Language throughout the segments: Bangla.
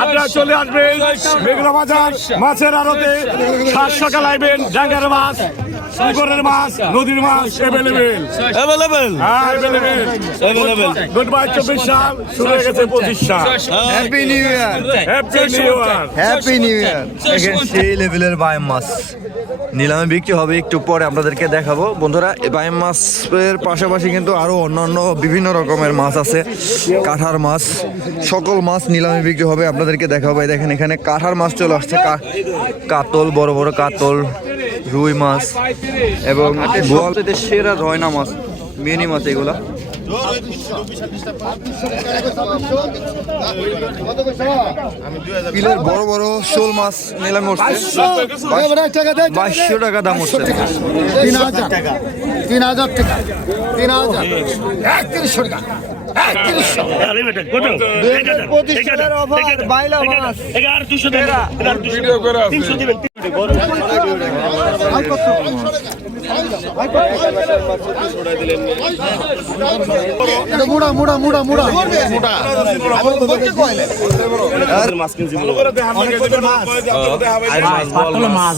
আপনারা চলে আসবেন মেঘলা বাজার মাছের আড়তে। সাত সকাল আইবেন ডাঙ্গার মাছ। পুকুরের মাছ নদীর মাছ অ্যাভেলেবেল অ্যাভেলেবেল হ্যাঁ অ্যাভেলেবেল অ্যাভেলেবেল গুড বাই চব্বিশ সাল শুরু হয়ে গেছে পঁচিশ সাল। Happy new year happy new year happy new year দেখেন সেই লেভেলের বায়াম মাছ। নিলামে বিক্রি হবে একটু পরে আপনাদেরকে দেখাবো। বন্ধুরা এই বায়াম মাছের পাশাপাশি কিন্তু আরও অন্যান্য বিভিন্ন রকমের মাছ আছে। কাঠার মাছ সকল মাছ নিলামে বিক্রি হবে আপনাদেরকে দেখাবো। দেখেন এখানে কাঠার মাছ চলে আসছে। কাতল বড় বড় কাতল। রুই মাছ এবং গোয়ালতে সেরা রয়না মাছ মিনি মাছ এগুলা। বড় বড় শোল মাছ নিলামে বাইশশো টাকা দাম উঠছে। তিন হাজার। টাকা তিন হাজার টাকা। তিন হাজার। একত্রিশশো টাকা। বাইলা মাছ। এটা মাছ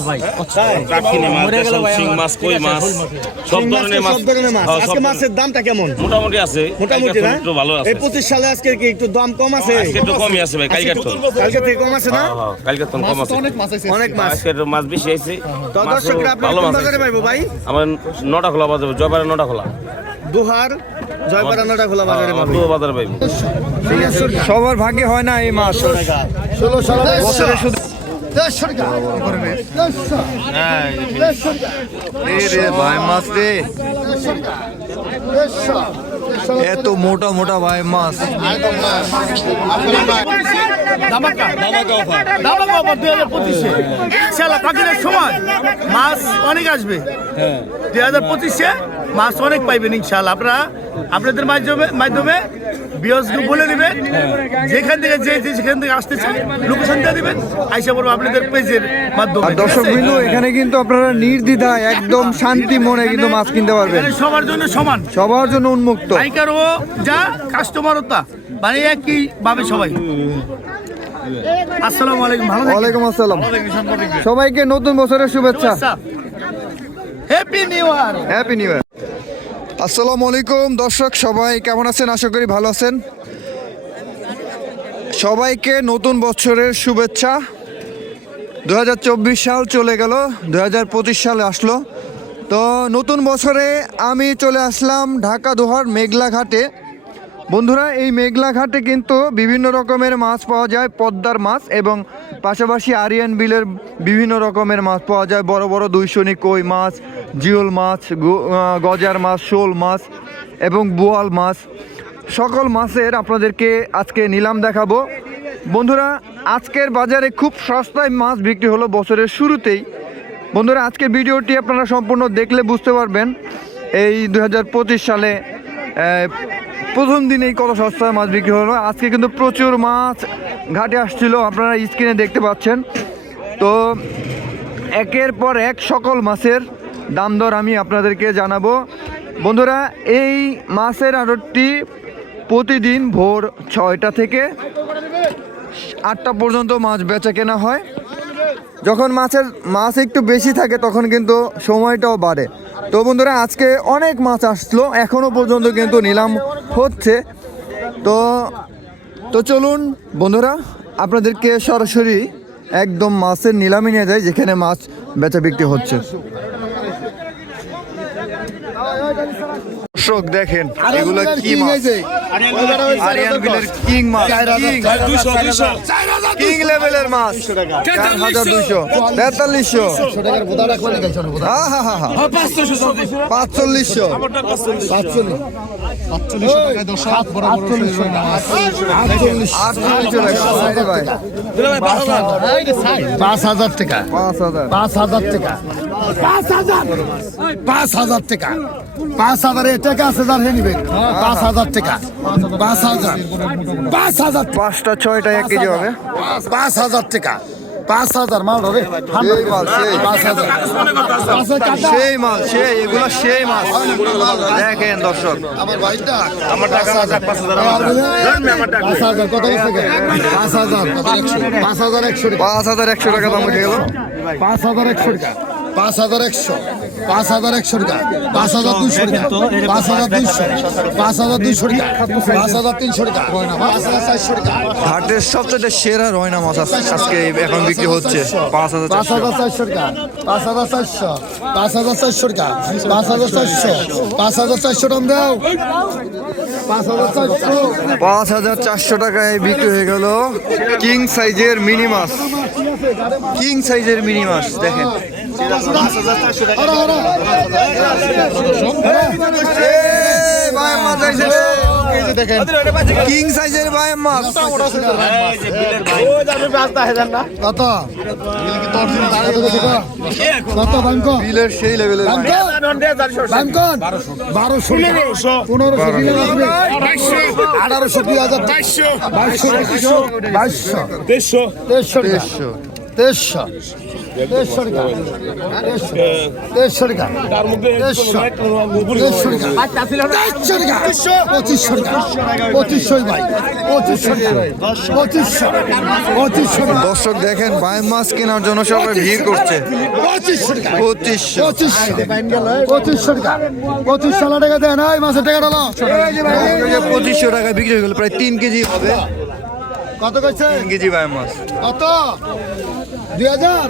দেশাল মাছ কই মাছ সব ধরনের মাছ আজকে মাছের দামটা কেমন মোটামুটি আছে। মোটামুটি না ভালো আছে এই পঁচিশ সালে আজকে কি একটু দাম কম আছে। আজকে একটু কমই আছে ভাই কালকে তো কালকে থেকে কম আছে না কালকে তো কম আছে অনেক মাছ আছে। অনেক মাছ আজকে মাছ বেশি আছে। তো দর্শকরা আপনার ভালো মাছ পাইবো ভাই? আমার নটা খোলা বাজার জয়পাড়া নটা খোলা। দুহার জয়পাড়া নটা খোলা বাজারে দুটো বাজারে পাইব সবার ভাগ্যে হয় না এই মাছ ষোলো বছরে শুধু রে ভাই মাছ রে। এত মোটা মোটা ভাই মাছ। ধামাকা অফার। দুই হাজার পঁচিশে। ইনশাল্লাহ পাখিদের সময় মাছ অনেক আসবে। দুই হাজার পঁচিশে মাছ অনেক পাইবেন ইনশাল্লাহ আপনারা আপনাদের মাধ্যমে মাধ্যমে বিয়সকে বলে দিবেন। যেখান থেকে যে যে সেখান থেকে আসতে চান লোকেশন দিয়ে দিবেন। আইসা পড়ব আপনাদের পেজের মাধ্যমে। দর্শক বিন্দু এখানে কিন্তু আপনারা নির্দ্বিধায় একদম শান্তি মনে কিন্তু মাছ কিনতে পারবেন। সবার জন্য সমান। সবার জন্য উন্মুক্ত। পাইকারও যা কাস্টমারও তা মানে একই ভাবে সবাই। আসসালামু আলাইকুম ভালো ওয়ালাইকুম আসসালাম। সবাইকে নতুন বছরের শুভেচ্ছা। Happy new year happy new year আসসালামু আলাইকুম, দর্শক সবাই কেমন আছেন? আশা করি ভালো আছেন। সবাইকে নতুন বছরের শুভেচ্ছা। দু হাজার চব্বিশ সাল চলে গেল দু হাজার পঁচিশ সালে আসলো। তো নতুন বছরে আমি চলে আসলাম ঢাকা দোহার মেঘলা ঘাটে। বন্ধুরা, এই মেঘলা ঘাটে কিন্তু বিভিন্ন রকমের মাছ পাওয়া যায়, পদ্মার মাছ এবং পাশাপাশি আরিয়ান বিলের বিভিন্ন রকমের মাছ পাওয়া যায়। বড় বড় দুইশনি কই মাছ, জিওল মাছ গজার মাছ, শোল মাছ এবং বোয়াল মাছ। সকল মাছের আপনাদেরকে আজকে নিলাম দেখাবো। বন্ধুরা, আজকের বাজারে খুব সস্তায় মাছ বিক্রি হলো বছরের শুরুতেই। বন্ধুরা, আজকের ভিডিওটি আপনারা সম্পূর্ণ দেখলে বুঝতে পারবেন। এই দু হাজার পঁচিশ সালে প্রথম দিনেই কত সস্তায় মাছ বিক্রি হলো। আজকে কিন্তু প্রচুর মাছ ঘাটে আসছিল, আপনারা স্ক্রিনে দেখতে পাচ্ছেন। তো একের পর এক সকল মাছের দাম দর আমি আপনাদেরকে জানাব। বন্ধুরা, এই মাছের আড়তটি প্রতিদিন ভোর ছয়টা থেকে আটটা পর্যন্ত মাছ বেচা কেনা হয়। যখন মাছের মাছ একটু বেশি থাকে, তখন কিন্তু সময়টাও বাড়ে। তো বন্ধুরা, আজকে অনেক মাছ আসলো, এখনও পর্যন্ত কিন্তু নিলাম হচ্ছে। তো তো চলুন বন্ধুরা, আপনাদেরকে সরাসরি একদম মাছের নিলামে নিয়ে যায় যেখানে মাছ বেচা বিক্রি হচ্ছে। দর্শক দেখেন এগুলো কি মাছ? আরিয়ান বিলের কিং মাছ। কিং লেভেলের মাছ। চার হাজার দুইশো তেতাল্লিশশো। টাকার বোধা রাখলে গেছে হা হা হা হা। পাঁচচল্লিশশো। আটচল্লিশশো। টাকা। আরে ভাই পাঁচ হাজার টাকা। পাঁচ হাজার। পাঁচ হাজার টাকা। পাঁচ হাজার হাজার টাকা। পাঁচ হাজার টাকা আছে যার নিবেন পাঁচ হাজার টাকা। পাঁচ হাজার। পাঁচ হাজার। পাঁচটা ছয়টা এক কেজি হবে। পাঁচ হাজার টাকা। পাঁচ হাজার মাল রে। সেই মাল সেই। পাঁচ হাজার। সেই মাল সেই। এগুলো সেই মাছ দেখেন দর্শক। আমার ভাইটা। আমার টাকা পাঁচ হাজার পাঁচ হাজার। কত পাঁচ হাজার। পাঁচ হাজার একশো পাঁচ হাজার একশো টাকা দাম উঠে গেল। পাঁচ হাজার একশো টাকা। পাঁচ হাজার একশো পাঁচ হাজার একশো টাকা পাঁচ হাজার দুইশো টাকা পাঁচ হাজার দুইশো পাঁচ হাজার দুইশো টাকা পাঁচ হাজার তিনশো টাকা পাঁচ হাজার চারশো টাকা হাটের সবচেয়ে সেরা রয়না মাছ আজ- আজকে এখন বিক্রি হচ্ছে পাঁচ হাজার পাঁচ হাজার চারশো টাকা পাঁচ হাজার চারশো পাঁচ হাজার চারশো টাকা পাঁচ হাজার চারশো পাঁচ হাজার চারশো টাকা দাও পাঁচ হাজার চারশো পাঁচ হাজার চারশো টাকায় বিক্রি হয়ে গেল কিং সাইজের মিনি মাছ কিং সাইজের মিনি মাছ দেখেন দেখেন কিং সাইজের ভাই মাছ কত কত বাঙ্ক বিলের সেই লেভেলের বাঙ্ক বারোশো। পনেরোশো আঠারোশো দুই বাইশশো পঁচিশশো পঁচিশশো ভাই। পঁচিশশো পঁচিশশো। পঁচিশশো দর্শক দেখেন বায়াম মাছ কেনার জন্য সবাই ভিড় করছে। পঁচিশশো টাকা। পঁচিশশো। টাকা। পঁচিশশো টাকা দেন এই টাকা ডালো পঁচিশশো টাকা বিক্রি হয়ে গেল প্রায় তিন কেজি হবে। কত কইছে? তিন কেজি বায়াম মাছ। কত? দুই হাজার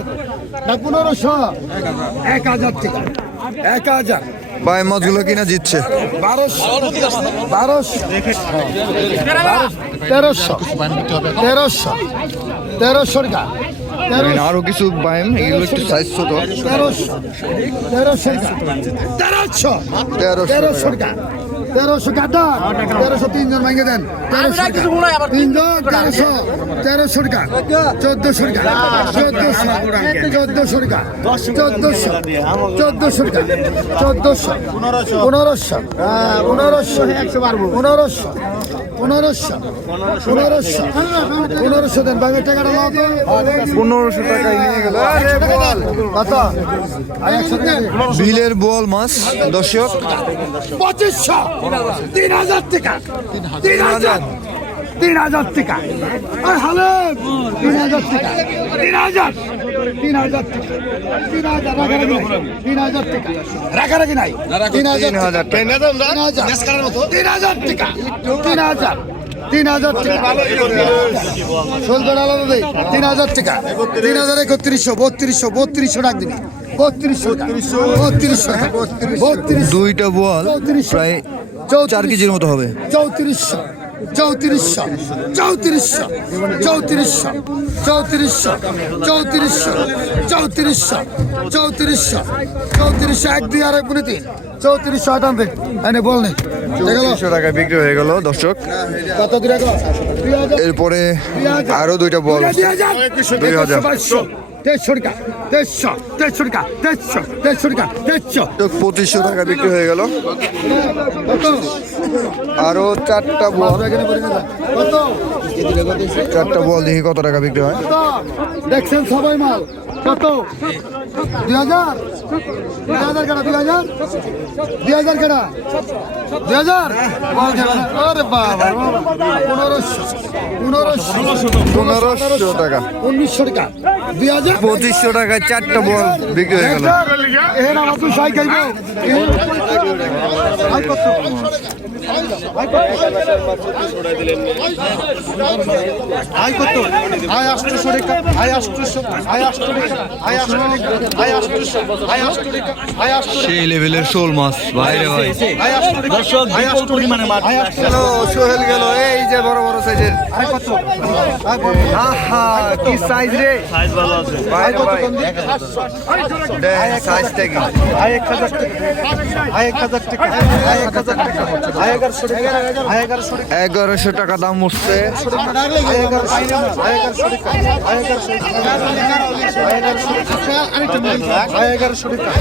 না পনেরোশো? এক হাজার টাকা। এক হাজার। বায়াম মাছগুলো কিনা জিতছে। বারোশো। বারোশো। তেরোশো। তেরোশো। তেরোশো টাকা। দেখেন, আরও কিছু বায়াম এগুলো একটু সাইজ ছোট। তেরোশো। তেরোশো টাকা। তেরোশো তেরোশো তেরোশো টাকা। তেরোশো কাটা। তেরোশো তিনজন ভেঙে দেন। তিনজন তেরোশো তেরোশো টাকা। চোদ্দশো টাকা। চোদ্দশো চোদ্দশো টাকা। চোদ্দশো চোদ্দশো টাকা। চোদ্দশো পনেরোশো পনেরোশো পনেরোশো পনেরোশো পনেরোশো পনেরোশো দেন টাকাটা নাও তো। পনেরোশো নিয়ে গেল। টাকা দে। বিলের বল মাছ দর্শক। পঁচিশশো তিন হাজার টাকা তিন হাজার তিন হাজার। টাকা। আর হলে তিন হাজার টাকা তিন হাজার। তিন হাজার টাকা। তিন হাজার রাখারাখি নাই। তিন হাজার টাকা। রাখারাখি নাই। তিন হাজার তিন হাজার টাকা। তিন হাজার। তিন হাজার টাকা। তিন হাজার। তিন হাজার টাকা। শোলগড় আলাদা দেই। তিন হাজার টাকা। তিন হাজার একত্রিশশো বত্রিশশো বত্রিশশো টাকা দিবি। বত্রিশশো বত্রিশশো। দুইটা বল প্রায় চার কেজির মতো হবে। চৌত্রিশশো। চৌত্রিশশো চৌত্রিশশো চৌত্রিশশো চৌত্রিশশো চৌত্রিশশো চৌত্রিশশো চৌত্রিশশো চৌত্রিশশো এক দুই আর এক গুণে তিন। চৌত্রিশশো আটানবে এনে বল নেই তিনশো টাকায় বিক্রি হয়ে গেল দর্শক। কত এরপরে আরও দুইটা বল। দুই হাজার। দেড়শো টাকা দেড়শো দেড়শো টাকা দেড়শো দেড়শো টাকা দেড়শো। তো পঁচিশশো টাকা বিক্রি হয়ে গেল। আরও চারটা বল। চারটা বল দেখি কত টাকা বিক্রি হয়। দেখছেন সবাই মাল। কত? দুই হাজার? দুই হাজার কেনা দুই হাজার? দুই হাজার কেনা? দুই হাজার? আরে বাবা পনেরোশো। পনেরোশো টাকা। উনিশশো টাকা। দুই হাজার। পঁচিশশো টাকায় চারটা বল বিক্রি হয়ে গেল। আয় কত আয় আষ্টশো টাকা আয় আষ্টশো আয় আষ্ট টাকা আয় আষ্ট আয় আষ্টশো আয় আয় আষ্ট সেই লেভেলের শোল মাছ ভাইরে ভাই আয় আষ্ট টাকা দর্শক বিপুল পরিমাণে মাছ গেল সোহেল গেল এই যে বড় বড় সাইজের আয় কত আহা কি সাইজ রে? সাইজ ভালো আছে ভাই রে ভাই। সাইজটা কি? আয় এক হাজার টাকা। আয় এক হাজার টাকা। আয় এক হাজার টাকা। আয় এগারোশো টাকা। দাম উঠছে। এগারোশো টাকা।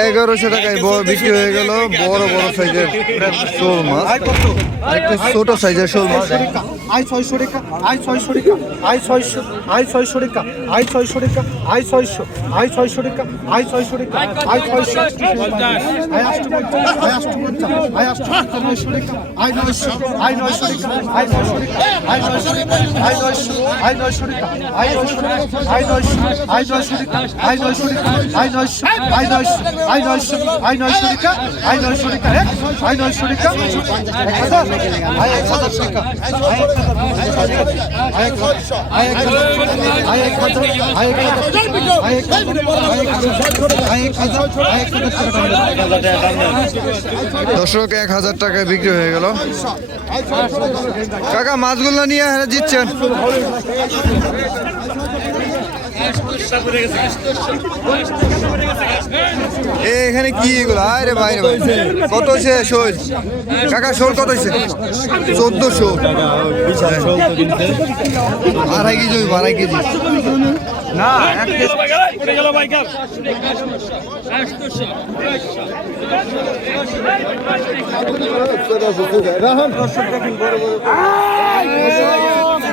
এগারোশো টাকায় বিক্রি হয়ে গেল বড় বড় সাইজের শোল মাছ ছোট সাইজের শোল মাছ আয় ছয়শো টাকা আয় ছয়শো টাকা আয় ছয়শো আয় ছয়শো টাকা আয় ছয়শো টাকা আয় ছয়শো আয় ছয়শো টাকা আয় ছয়শো টাকা আয় ছয়শো আয় আষ্ট পঞ্চাশ আয় আষ্ট পঞ্চাশ আয় আষ্ট নয়শো টাকা আয় নয়শো আয় নয়শো টাকা আয় নয়শো টাকা আয় নয়শো টাকা আয় নয়শো আয় নয়শো টাকা আয় নয়শো আয় নয়শো আয় নয়শো টাকা আয় নয়শো টাকা আয় নয়শো আয় নয়শো আয় নয়শো আয় নয়শো টাকা আয় নয়শো টাকা আয় নয়শো টাকা এক হাজার আয় এক হাজার টাকা আয় এক হাজার আয় এক হাজার আয় এক হাজার আয় এক হাজার দর্শক এক হাজার টাকায় বিক্রি হয়ে গেল। কাকা মাছগুলো নিয়ে জিতছেন। এখানে কি এগুলো? আরে বাইরে ভাই কত হয়েছে শোল? কাকা শোল কত হয়েছে? চোদ্দশো। আড়াই কেজি আড়াই কেজি। কই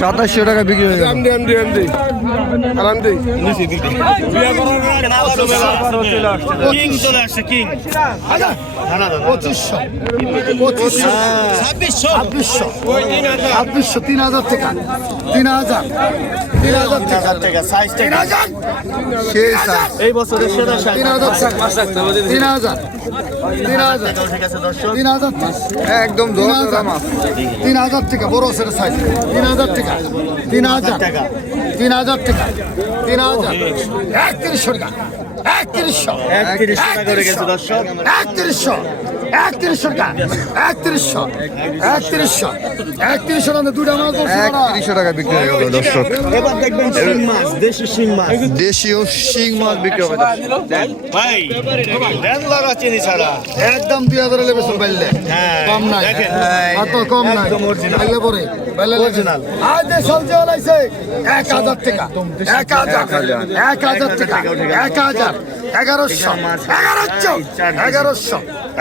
সাতাশশো টাকা বিক্রি হয়ে গেল। পঁচিশশো। পঁচিশশো। ছাব্বিশশো। ছাব্বিশশো। ছাব্বিশশো তিন হাজার টাকা। তিন হাজার। তিন হাজার টাকা। তিন সাইজ তিন হাজার তিন হাজার। তিন হাজার। তিন হাজার একদম তিন হাজার। মাছ তিন হাজার টাকা বড় সেটা সাইজ তিন হাজার টাকা। তিন হাজার। টাকা। তিন হাজার টাকা। তিন হাজার। একত্রিশশো টাকা। একত্রিশশো। একত্রিশশো করে গেছে দর্শক। একত্রিশশো। একত্রিশশো টাকা। একত্রিশশো। একত্রিশশো। একত্রিশশো টাকা দুটা মাছ বলছি না একত্রিশশো টাকা বিক্রি হয়ে গেল দর্শক। এবার দেখবেন শিং মাছ দেশি শিং মাছ। দেশীয় শিং মাছ বিক্রি হবে দর্শক। ভাই লাগা চিনি ছাড়া। একদম দুই হাজার লেবেছেন বাইলে কম নাই। আর কম নাই। বাইলে পরে বাইলে অরিজিনাল আজ সবজি হলাইছে এক হাজার টাকা। এক হাজার। এক হাজার। টাকা। এক হাজার। এগারোশো। এগারোশো। এগারোশো।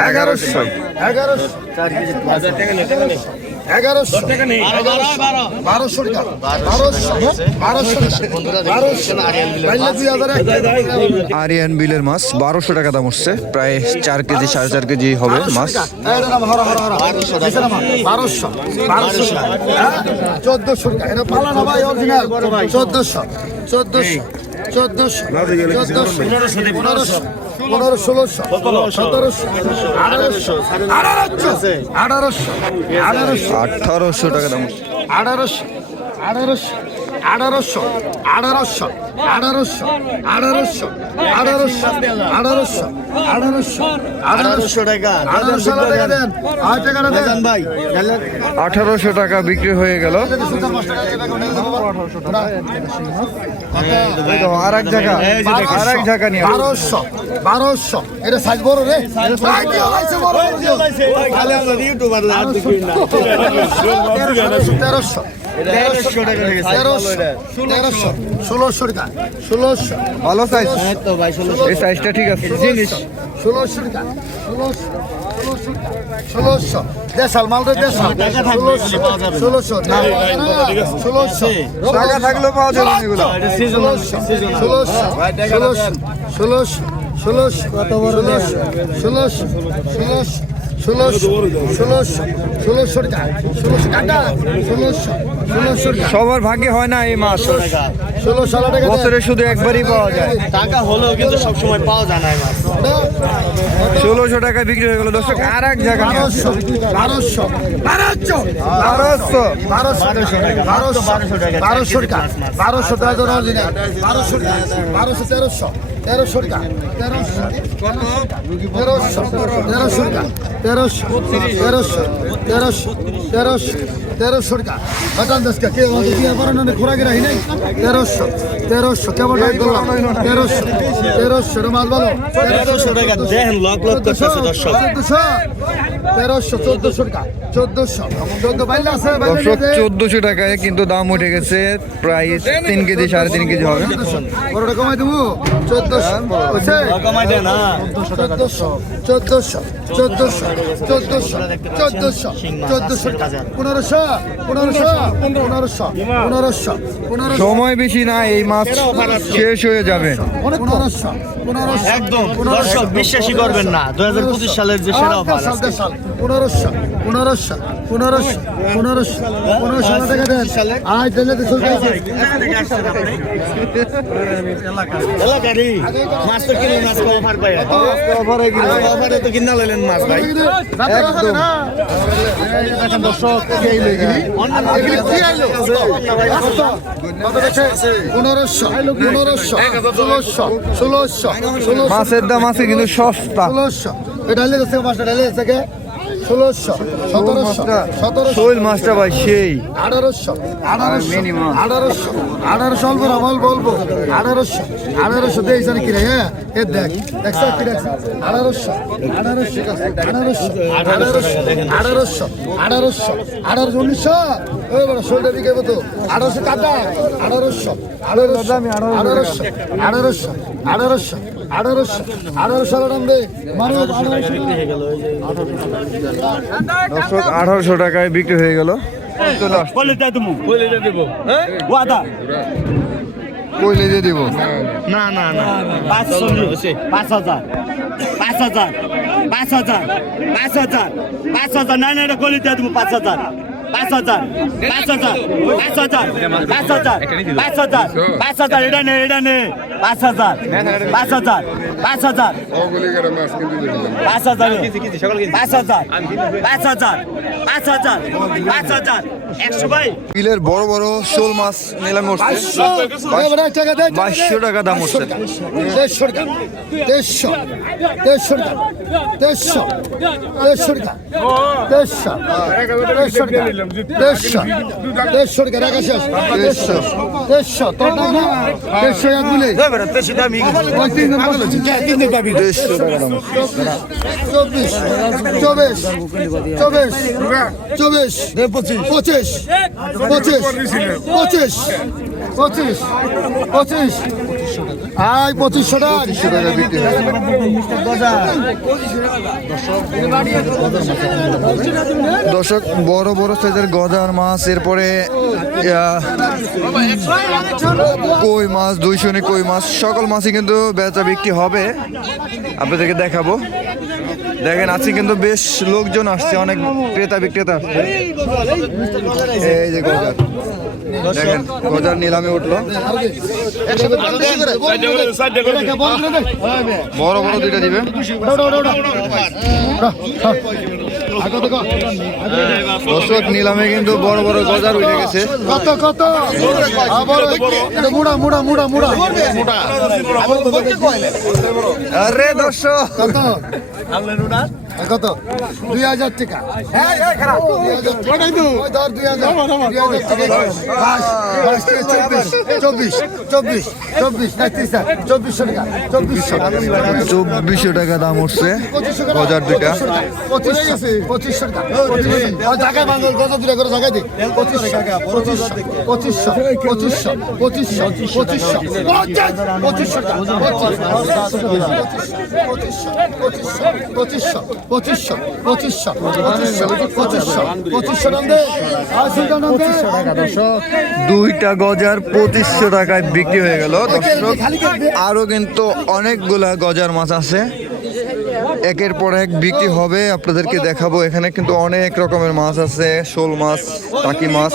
এগারোশো। এগারোশো। এগারোশো। বারোশো টাকা। বারোশো বারোশো। আরিয়ান বিলের মাছ বারোশো টাকা দাম হচ্ছে। প্রায় চার কেজি সাড়ে চার কেজি হবে মাছ। বারোশো বারোশো। চোদ্দশো টাকা। এটা পালা না ভাই অরিজিনাল চোদ্দশো। চোদ্দশো। চোদ্দশো। চোদ্দশো। পনেরোশো। পনেরো ষোলোশো সতেরোশো আঠারোশো। আঠারোশো আঠারোশো আঠারোশো আঠারোশো টাকা দাম। আঠারোশো আঠারোশো। আঠারোশো আঠারোশো আঠারোশো আঠারোশো আঠারোশো আঠারোশো আঠারোশো আঠারোশো। টাকা। আঠারোশো টাকা দেন। টাকাটা দেন। ভাই আঠারোশো টাকা বিক্রি হয়ে গেল। আর এক জায়গা। আর এক জায়গা। নিয়ে বারোশো বারোশো। এটা সাইজ বড় রে। তেরোশো। ষোলোশো। টাকা। ষোলোশো। ভালো সাইজ এই সাইজটা ঠিক আছে। ষোলোশো। টাকা। ষোলোশো ষোলোশো ষোলোশো। দেশাল মাল রে দেশাল। ষোলোশো। ষোলোশো। ষোলোশো। টাকা থাকলেও পাওয়া যাবে এগুলো। ষোলোশো। ষোলোশো। ষোলোশো। ষোলোশো। ষোলোশো। ষোলোশো। ষোলোশো। ষোলোশো। ষোলোশো ষোলোশো ষোলোশো টাকা ষোলোশো ষোলোশো সবার ভাগ্যে হয় না এই মাছ। বছরে শুধু একবারই পাওয়া যায়। টাকা হলেও কিন্তু সবসময় পাওয়া যায় না এই মাছ। ষোলোশো টাকা বিক্রি হয়ে গেল। দর্শক আর এক জায়গা নিয়ে বারোশো বারোশো। বারোশো। বারোশো। বারোশো বারোশো টাকা বারোশো টাকা বারোশো টাকা। বারোশো তেরোশো। তেরোশো টাকা। তেরোশো তেরোশো তেরোশো টাকা। তেরোশো তেরোশো তেরোশো তেরোশো তেরোশো টাকা। বাটান দশটা কে আমাদের বিয়ে করানো খোরাকি রাখি নাই? তেরোশো তেরোশো কেমন টাকা করলাম তেরোশো তেরোশো রে মাল বলো। তেরোশো টাকা দেখেন লক লক করতেছে দর্শক। চোদ্দশো তেরোশো চোদ্দশো টাকা চোদ্দশো। চোদ্দ বাইলে আছে দর্শক গেছে। টাকায় কিন্তু দাম উঠে গেছে প্রায় তিন কেজি সাড়ে তিন কেজি হবে। বড়টা কমাই দেবো। চোদ্দশো হয়েছে কমাই দেয় না চোদ্দশো চোদ্দশো চোদ্দশো চোদ্দশো চোদ্দশো চোদ্দশো পনেরোশো পনেরোশো পনেরোশো পনেরোশো পনেরোশো। সময় বেশি না এই মাছ শেষ হয়ে যাবে। পনেরোশো পনেরোশো একদম দর্শক বিশ্বাসই করবেন না। দু হাজার পঁচিশ সালের যে সেরা অফার পনেরোশো পনেরোশো পনেরোশো পনেরোশো পনেরোশো টাকা দেন। আজ দিলে তো চলতে পনেরোশো পনেরোশো ষোলোশো ষোলোশো ষোলোশো মাছের দাম আছে কিন্তু সস্তা। ষোলোশো। এটা ডালে যাচ্ছে মাছটা যাচ্ছে ষোলোশো সতেরোশো সতেরোশো শোল মাছটা ভাই সেই আঠারোশো আঠারোশো। আঠারোশো আঠারোশো অল্প অল্প অল্প আঠারোশো আঠারোশো দেখছ নাকি রে হ্যাঁ এ দেখ দেখছ কি দেখছ আঠারোশো আঠারোশো আঠারোশো আঠারোশো আঠারোশো আঠারোশো আঠারোশো উনিশশো ওই বড় শোলটা দিকে তো আঠারোশো কাটা আঠারোশো আঠারোশো আঠারোশো আঠারোশো আঠারোশো আঠারোশো আঠারোশো দর্শক আঠারোশো টাকায় বিক্রি হয়ে গেল। কইলে দিয়ে দিব। না না না। পাঁচশো পাঁচ হাজার। পাঁচ হাজার। পাঁচ হাজার। পাঁচ হাজার। পাঁচ হাজার। না না এটা কলি দিয়ে দেবো পাঁচ হাজার। পাঁচ হাজার পাঁচ হাজার পাঁচ হাজার পাঁচ হাজার পাঁচ হাজার পাঁচ হাজার এটা নে এটা নে পাঁচ হাজার পাঁচ হাজার পাঁচ হাজার পাঁচ হাজার পাঁচ হাজার পাঁচ হাজার পাঁচ হাজার পাঁচ হাজার একশো ভাই বিলের বড় বড় শোল মাছ নিলামে উঠছে বাইশশো টাকা দাম উঠছে দেড়শো টাকা দেড়শো দেড়শো টাকা দেড়শো দেড়শো টাকা দেড়শো দেড়শো টাকা দেড়শো দেড়শো টাকা শেষ দেড়শো দেড়শো তোর দাম দেড়শো এক। দেড়শো চব্বিশ চব্বিশ চব্বিশ চব্বিশ পঁচিশ পঁচিশ পঁচিশ পঁচিশ পঁচিশ আয়, পঁচিশশো টাকা। টাকা দর্শক, বড় বড় সাইজের গজার মাছ, এরপরে কই মাছ দুইশনি কই মাছ, সকল মাছই কিন্তু বেচা বিক্রি হবে। আপনাদেরকে দেখাবো। দেখেন আজকে কিন্তু বেশ লোকজন আসছে অনেক ক্রেতা বিক্রেতা আসছে এই যে গজার দেখেন গজার নিলামে উঠল বড় বড় দুইটা দিবে? দর্শক নিলামে কিন্তু বড় বড় গজার উঠে গেছে। কত কত? মুড়া মুড়া মুড়া মুড়া। আরে দর্শক। কত? কত? দুই হাজার টাকা। চব্বিশ চব্বিশ চব্বিশ চব্বিশশো টাকা চব্বিশশো চব্বিশশো টাকা দাম উঠছে। হাজার দুটা পঁচিশশো পঁচিশশো টাকা জায়গায় বাঙাল গজা দুটা করে জায়গায় দিই পঁচিশশো টাকা পঁচিশশো পঁচিশশো পঁচিশশো পঁচিশশো পঁচিশশো পঁচিশশো টাকা পঁচিশশো পঁচিশশো পঁচিশশো পঁচিশশো পঁচিশশো পঁচিশশো পঁচিশশো পঁচিশশো নাম নাম দুইটা গজার পঁচিশশো টাকায় বিক্রি হয়ে গেল দর্শক আরও কিন্তু অনেকগুলা গজার মাছ আছে। একের পর এক বিক্রি হবে আপনাদেরকে দেখাবো। এখানে কিন্তু অনেক রকমের মাছ আছে শোল মাছ টাকি মাছ।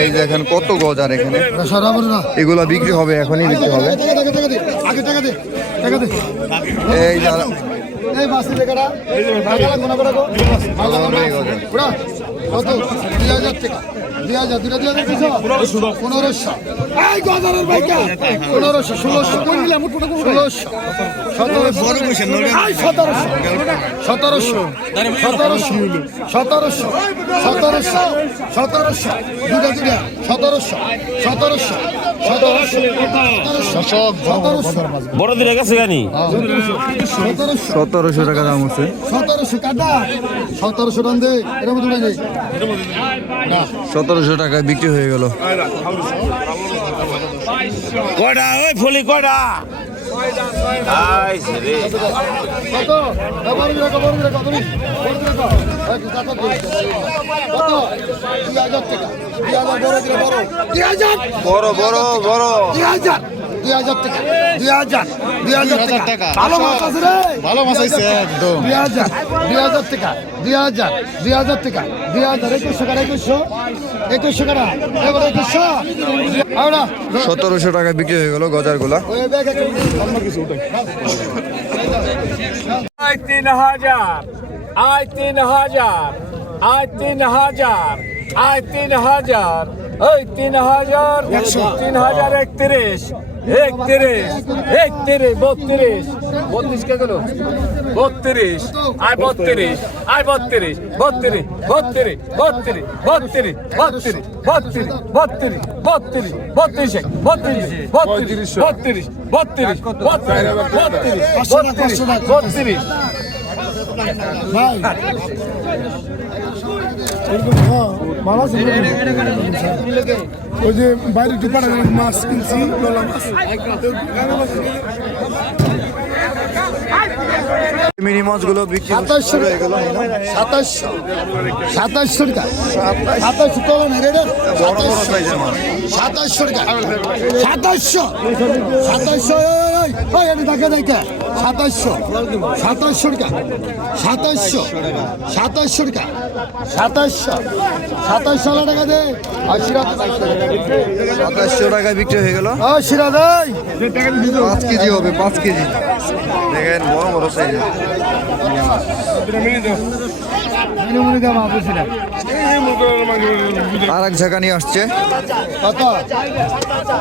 এই যে দেখেন কত গজার এখানে। এগুলা বিক্রি হবে এখনই বিক্রি হবে। এই এই দেখাটা টাকা গুনা করে। পুরা কত? দুই হাজার টাকা। দুই হাজার দুই হাজার কিছু পনেরোশো। এই গজারের বাইকা পনেরোশো ষোলোশো। ষোলোশো। সতেরোশো। এই সতেরোশো সতেরোশো। সতেরোশো। সতেরোশো। সতেরোশো। সতেরোশো। দুটা দুটা সতেরোশো। সতেরোশো সতেরোশো সতেরোশো। সতেরোশো। বড় দিলে গেছে গানি? সতেরোশো সতেরোশো টাকা দাম হচ্ছে সতেরোশো কাদা সতেরোশো টান দে। এরকম দূরে নেই সতেরোশো টাকায় বিক্রি হয়ে গেল। কটা ওই ফুলি কত বড় বড় বড়। দুই হাজার দুই হাজার টাকা দুই হাজার দুই হাজার টাকা ভালো মাছ আছে রে। ভালো মাছ আছে একদম। দুই হাজার দুই হাজার টাকা দুই হাজার দুই হাজার টাকা দুই হাজার একুশশো টাকা একুশশো। একুশশো টাকা এবার একুশশো। সতেরোশো টাকায় বিক্রি হয়ে গেল গজারগুলা আয় তিন হাজার আয় তিন হাজার আয় তিন হাজার আয় তিন হাজার ওই তিন হাজার তিন হাজার একত্রিশ। একত্রিশ একত্রিশ বত্রিশ বত্রিশ কে গেল বত্রিশ আয় বত্রিশ আয় বত্রিশ বত্রিশ বত্রিশ বত্রিশ বত্রিশ বত্রিশ বত্রিশ বত্রিশ বত্রিশ বত্রিশ বত্রিশ বত্রিশ বত্রিশ বত্রিশ বত্রিশ ওই যে বাইরে মাছ কিনছি লোলা মাছ মিনি মাছগুলো বিক্রি সাতাশশো হয়ে গেল সাতাশশো সাতাশশো টাকা সাতাশশো টাকা সাতাশশো সাতাশশো আমি দেখে দেখে সাতাশশো। সাতাশশো টাকা। সাতাশশো। সাতাশশো টাকা। সাতাশশো। সাতাশশো টাকা দে। সাতাশশো টাকা বিক্রি হয়ে গেল। সিরাজ পাঁচ কেজি হবে পাঁচ কেজি। দেখেন বড় বড় সাইজের আর এক ঝাঁকা নিয়ে আসছে। কত?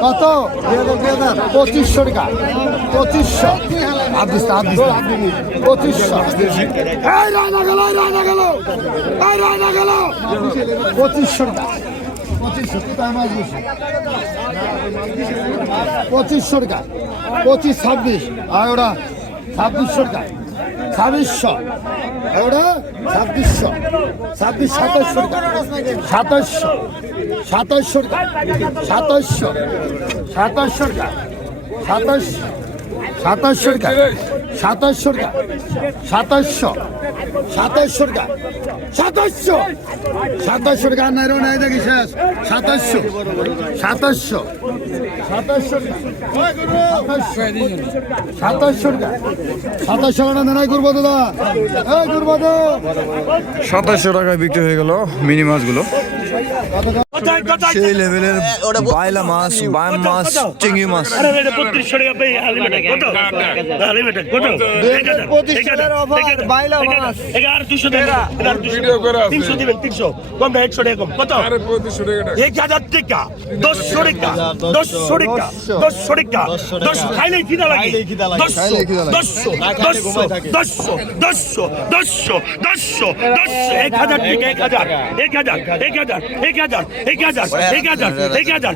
কত? পঁচিশশো টাকা। পঁচিশশো। আদিস আদিস পঁচিশশো? পঁচিশশো টাকা। পঁচিশ, ছাব্বিশ। আর ওরা, ছাব্বিশশো টাকা। ছাব্বিশশো। ওরা ছাব্বিশশো। ছাব্বিশ, সাতাশশো। সাতাশশো সাতাশশো। সাতাশশো সাতাশশো। টাকা। সাতাশশো সাতাশশো। সাতাশশো সাতাশশো। সাতাশশো সাতাশশো আর নাই রে, নাই দেখি শেষ। সাতাশশো। সাতাশশো। সাতাশশো টাকা সাতাশশো টাকা সাতাশশো টাকা নাই করব দাদা। এই করব সাতাশশো টাকায় বিক্রি হয়ে গেল মিনি মাছগুলো। সেই লেভেলের বাইলা মাছ বায়াম মাছ চিংড়ি মাছ আরে এটা বত্রিশশো টাকা পেয়ে আলিমেটা কত আলিমেটা কত এক হাজার, এক হাজার, এক হাজার, বাইলা মাছ। এক হাজার দুশো টাকা এক হাজার দুশো তিনশো দিবেন তিনশো কম না একশো টাকা কম কত এক হাজার টাকা দশশো টাকা দশশো টাকা দশশো টাকা দশ খাইলে খিদা লাগে দশশো খাইলেই খিদা লাগে। দশশো দশশো দশশো দশশো দশশো দশশো দশশো এক হাজার টাকা এক হাজার এক হাজার এক হাজার এক হাজার এক হাজার এক হাজার তো হাজার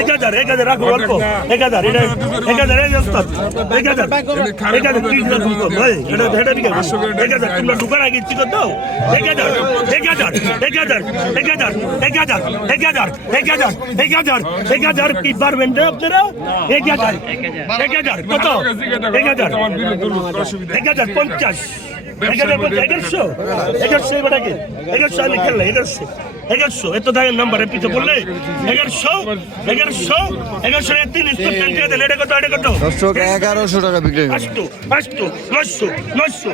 এক হাজার এক হাজার রাখো অল্প হাজার এটা হাজার এই ওস্তাদ এক হাজার এক হাজার তিন ভাই এটা এটা ঠিক আছে তোমরা আগে ঠিক দাও কি পারবেন না আপনারা এক হাজার কত এক হাজার। এক হাজার পঞ্চাশ। এক হাজার পঞ্চাশ। এগারোশো। এগারোশো এবার আগে। এগারোশো আমি খেললাম। এগারোশো। এগারোশো। এত দাগের নাম্বারের পিছু বললে? এগারোশো। এগারোশো। এগারোশো তিন এটা কত? এটা কত? এগারোশো টাকা বিক্রি করে পাঁচশো। পাঁচশো। নশো নশো